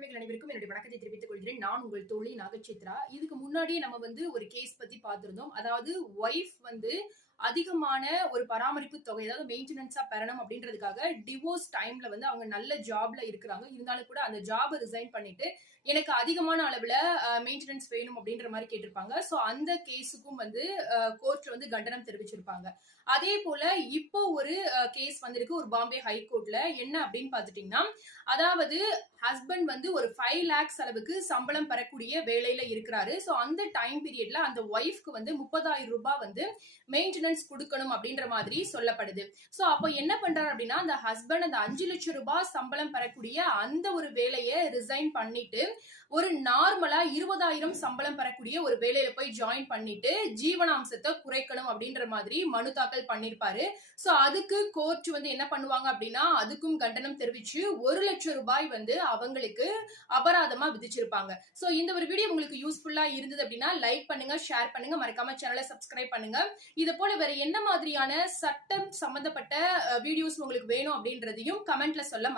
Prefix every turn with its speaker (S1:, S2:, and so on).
S1: உரிமைகள் அனைவருக்கும் என்னுடைய வணக்கத்தை தெரிவித்துக் கொள்கிறேன். நான் உங்கள் தோழி நாகச்சித்ரா. இதுக்கு முன்னாடியே நம்ம வந்து ஒரு கேஸ் பத்தி பார்த்திருந்தோம். அதாவது ஒய்ஃப் வந்து அதிகமான ஒரு பராமரிப்பு தொகை ஏதாவது மெயின்டெனன்ஸா பெறணும் அப்படின்றதுக்காக டிவோர்ஸ் டைம்ல வந்து அவங்க நல்ல ஜாப்ல இருக்கிறாங்க. இருந்தாலும் கூட அந்த ஜாப் ரிசைன் பண்ணிட்டு எனக்கு அதிகமான அளவுல மெயின்டெனன்ஸ் வேணும் அப்படின்ற மாதிரி கேட்டிருப்பாங்க. சோ அந்த கேஸுக்கும் வந்து கோர்ட் வந்து கண்டனம் தெரிவிச்சிருப்பாங்க. அதே போல இப்போ ஒரு கேஸ் வந்திருக்கு ஒரு பாம்பே ஹைகோர்ட்ல என்ன அப்படின்னு பாத்துட்டீங்கன்னா அதாவது ஹஸ்பண்ட் வந்து ஒரு ஃபைவ் லேக்ஸ் அளவுக்கு சம்பளம் பெறக்கூடிய வேலையில இருக்கிறாரு. சோ அந்த டைம் பீரியட்ல அந்த ஒய்ஃப்க்கு வந்து முப்பதாயிரம் ரூபாய் வந்து மெயின்டெனன்ஸ் கொடுக்கணும் அப்படின்ற மாதிரி சொல்லப்படுது. சோ அப்போ என்ன பண்றாரு அப்படின்னா அந்த ஹஸ்பண்ட் அந்த அஞ்சு லட்சம் ரூபாய் சம்பளம் பெறக்கூடிய அந்த ஒரு வேலையை ரிசைன் பண்ணிட்டு ஒரு நார்மலா இருபதாயிரம் சம்பளம் பெறக்கூடிய ஒரு வேலையில போய் ஜாயின் பண்ணிட்டு ஜீவனாம்சத்தை குறைக்கணும் அப்படின்ற மாதிரி மனு தாக்கல் பண்ணிருப்பாரு. சோ அதுக்கு கோர்ட் வந்து என்ன பண்ணுவாங்க அப்படின்னா அதுக்கும் கண்டனம் தெரிவிச்சு ஒரு லட்சம் ரூபாய் வந்து அவங்களுக்கு அபராதமா விதிச்சிருப்பாங்க. சோ இந்த ஒரு வீடியோ உங்களுக்கு யூஸ்ஃபுல்லா இருந்தது அப்படின்னா லைக் பண்ணுங்க ஷேர் பண்ணுங்க. மறக்காம சேனலை சப்ஸ்கிரைப் பண்ணுங்க. இது போல வேற என்ன மாதிரியான சட்டம் சம்பந்தப்பட்ட வீடியோஸ் உங்களுக்கு வேணும் அப்படின்றதையும் கமெண்ட்ல சொல்ல